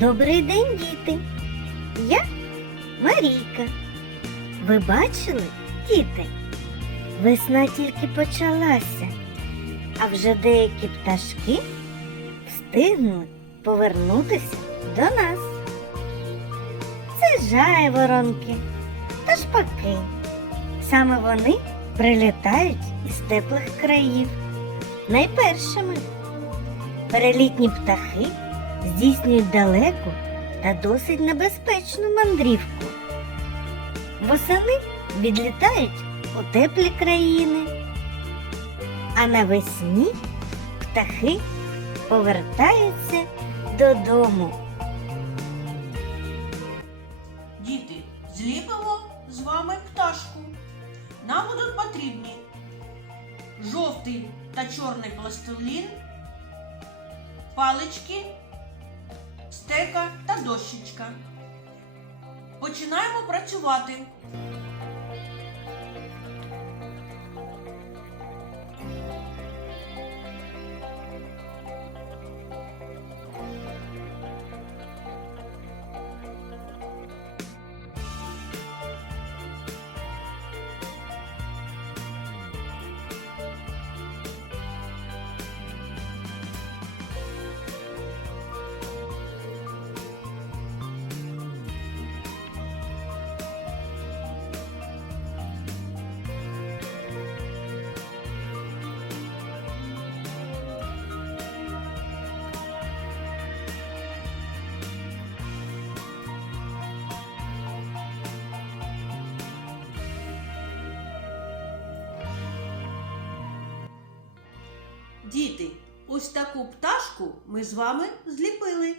Добрий день, діти! Я Марійка. Ви бачили, діти? Весна тільки почалася, а вже деякі пташки встигнули повернутися до нас. Це жайворонки та шпаки. Саме вони прилітають із теплих країв. Найпершими перелітні птахи здійснюють далеку та досить небезпечну мандрівку. Восени відлітають у теплі країни, а навесні птахи повертаються додому. Діти, зліпимо з вами пташку. Нам будуть потрібні жовтий та чорний пластилін, палички, стека та дощечка. Починаємо працювати. Діти, ось таку пташку ми з вами зліпили.